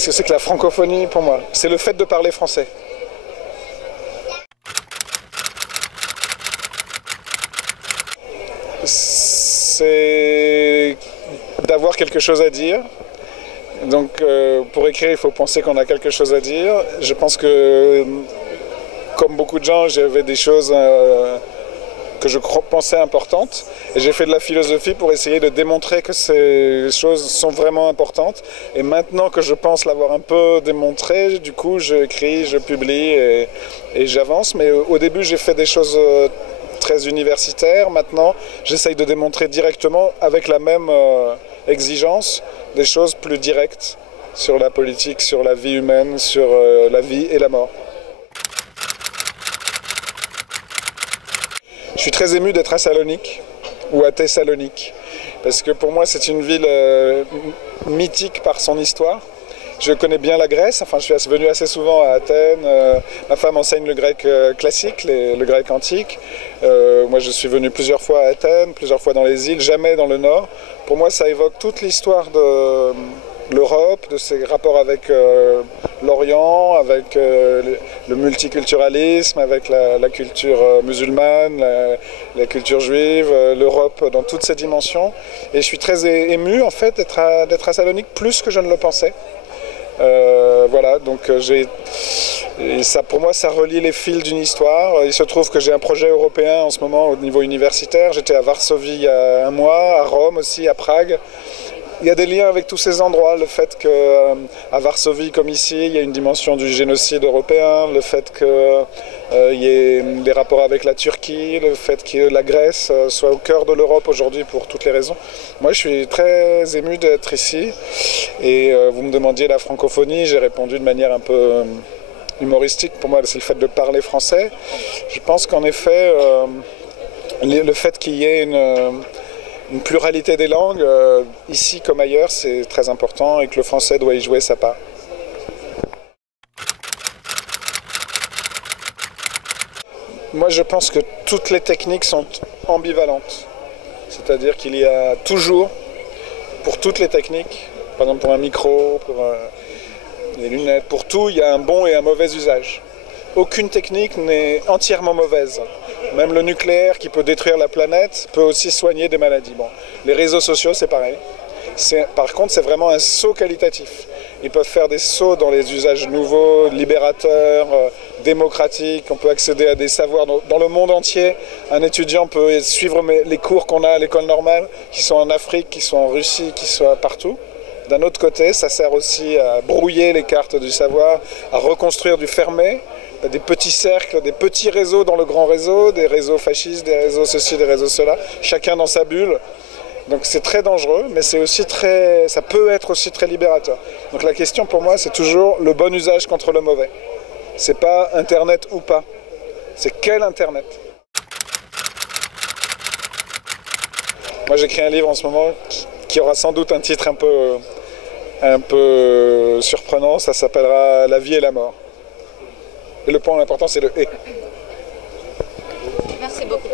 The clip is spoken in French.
Qu'est-ce que c'est que la francophonie pour moi? C'est le fait de parler français. C'est d'avoir quelque chose à dire. Donc pour écrire, il faut penser qu'on a quelque chose à dire. Je pense que, comme beaucoup de gens, j'avais des choses que je pensais importantes. Et j'ai fait de la philosophie pour essayer de démontrer que ces choses sont vraiment importantes. Et maintenant que je pense l'avoir un peu démontré, du coup, j'écris, je publie et j'avance. Mais au début, j'ai fait des choses très universitaires. Maintenant, j'essaye de démontrer directement, avec la même exigence, des choses plus directes sur la politique, sur la vie humaine, sur la vie et la mort. Je suis très ému d'être à Salonique, ou à Thessalonique, parce que pour moi c'est une ville mythique par son histoire. Je connais bien la Grèce, enfin je suis venu assez souvent à Athènes, ma femme enseigne le grec classique, le grec antique. Moi je suis venu plusieurs fois à Athènes, plusieurs fois dans les îles, jamais dans le nord. Pour moi ça évoque toute l'histoire de l'Europe, de ses rapports avec l'Orient, avec le multiculturalisme, avec la culture musulmane, la culture juive, l'Europe dans toutes ses dimensions. Et je suis très ému en fait d'être à Salonique, plus que je ne le pensais. Voilà, donc ça, pour moi ça relie les fils d'une histoire. Il se trouve que j'ai un projet européen en ce moment au niveau universitaire. J'étais à Varsovie il y a un mois, à Rome aussi, à Prague. Il y a des liens avec tous ces endroits, le fait qu'à Varsovie comme ici, il y a une dimension du génocide européen, le fait qu'il y ait des rapports avec la Turquie, le fait que la Grèce soit au cœur de l'Europe aujourd'hui pour toutes les raisons. Moi je suis très ému d'être ici et vous me demandiez la francophonie, j'ai répondu de manière un peu humoristique. Pour moi c'est le fait de parler français. Je pense qu'en effet le fait qu'il y ait une pluralité des langues, ici comme ailleurs, c'est très important et que le français doit y jouer sa part. Moi, je pense que toutes les techniques sont ambivalentes. C'est-à-dire qu'il y a toujours, pour toutes les techniques, par exemple pour un micro, pour les lunettes, pour tout, il y a un bon et un mauvais usage. Aucune technique n'est entièrement mauvaise. Même le nucléaire qui peut détruire la planète peut aussi soigner des maladies. Bon, les réseaux sociaux, c'est pareil. Par contre, c'est vraiment un saut qualitatif. Ils peuvent faire des sauts dans les usages nouveaux, libérateurs, démocratiques. On peut accéder à des savoirs dans le monde entier. Un étudiant peut suivre les cours qu'on a à l'école normale, qui sont en Afrique, qui sont en Russie, qui sont partout. D'un autre côté, ça sert aussi à brouiller les cartes du savoir, à reconstruire du fermé, des petits cercles, des petits réseaux dans le grand réseau, des réseaux fascistes, des réseaux ceci, des réseaux cela, chacun dans sa bulle. Donc c'est très dangereux, mais c'est aussi ça peut être aussi très libérateur. Donc la question pour moi, c'est toujours le bon usage contre le mauvais. C'est pas Internet ou pas, c'est quel Internet. Moi j'écris un livre en ce moment qui aura sans doute un titre un peu surprenant, ça s'appellera La vie et la mort. Et le point important c'est le « et ». Merci beaucoup.